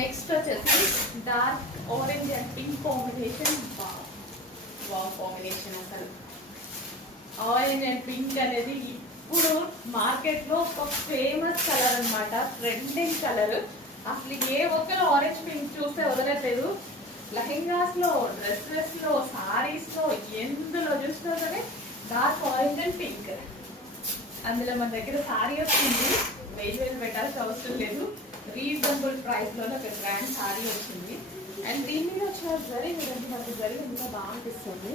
Next వచ్చేసి dark orange and pink combination. Wow combination అసలు. Orange and pink అనేది ఇప్పుడు మార్కెట్లో ఒక ఫేమస్ కలర్ అనమాట, ట్రెండింగ్ కలర్. అసలు ఏ ఒక్కరు ఆరెంజ్ పింక్ చూస్తే వదలట్లేదు. లెహెంగాస్ లో, డ్రెస్సెస్ లో, సారీస్ లో, ఎందులో చూసినా సరే డార్క్ ఆరెంజ్ అండ్ పింక్. అందులో మన దగ్గర సారీ వచ్చింది, వేలు పెట్టాల్సిన అవసరం లేదు. రీజనబుల్ ప్రైస్ లోనే ఒక గ్రాండ్ సారీ వచ్చింది. అండ్ దీని మీద వచ్చిన జరీ చూడండి, మనకు జరీ ఎంత బాగా అనిపిస్తుంది.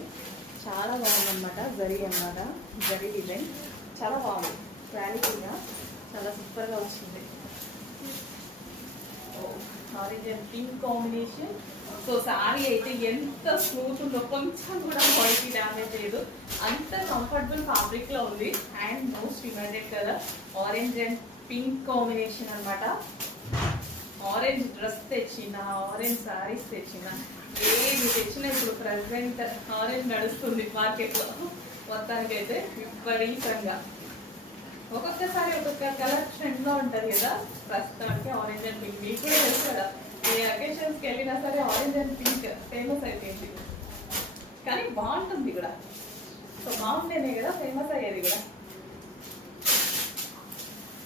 చాలా బాగుందన్నమాట జరీ అన్నమాట. జరీ డిజైన్ చాలా బాగుంది, క్వాలిటీగా చాలా సూపర్గా వచ్చింది. Orange and pink combination. So sorry అయితే ఎంత స్మూత్ ఉందో, కొంచెం కూడా క్వాలిటీ డ్యామేజ్ లేదు, అంత కంఫర్టబుల్ ఫ్యాబ్రిక్ లో ఉంది. And most demanded colour orange and pink combination అనమాట. ఆరెంజ్ డ్రెస్ తెచ్చిన, ఆరెంజ్ సారీస్ తెచ్చిన, ఏది తెచ్చినా ఇప్పుడు ప్రెసెంట్ ఆరెంజ్ నడుస్తుంది మార్కెట్లో మొత్తానికైతే విపరీతంగా. ఒక్కొక్కసారి ఒక్కొక్క కలర్ ట్రెండ్ లో ఉంటది కదా. ప్రస్తుతానికి ఆరెంజ్ అండ్ పింక్ మీకు కూడా తెలుసు కదా, ఏ అకేషన్స్కి వెళ్ళినా సరే ఆరెంజ్ అండ్ పింక్ ఫేమస్ అయిపోయింది. కానీ బాగుంటుంది కూడా, సో బాగుంటేనే కదా ఫేమస్ అయ్యేది కూడా.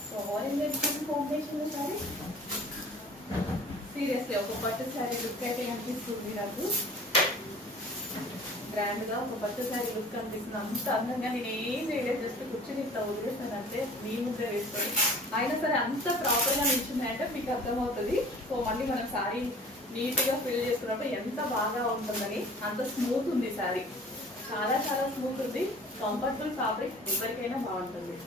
So orange and pink combination sorry seriously ఒక పట్టు శారీ లుక్ అయితే అనిపిస్తుంది నాకు. గ్రాండ్ గా ఒక పట్టు శారీ లుక్ అనిపిస్తుంది. అంత అందంగా నేను ఏం చేయలేదు, జస్ట్ కూర్చొని ఇంత వదిలేస్తాను అంటే మీ ముందే వేసుకొని. అయినా సరే అంత ప్రాపర్గా నిల్చుంది అంటే మీకు అర్థమవుతుంది. సో మళ్ళీ మనం శారీ నీట్గా ఫిల్ చేసుకున్నప్పుడు ఎంత బాగా ఉంటుందని. అంత స్మూత్ ఉంది శారీ, చాలా చాలా స్మూత్ ఉంది. కంఫర్టబుల్ ఫ్యాబ్రిక్, ఎవరికైనా బాగుంటుంది.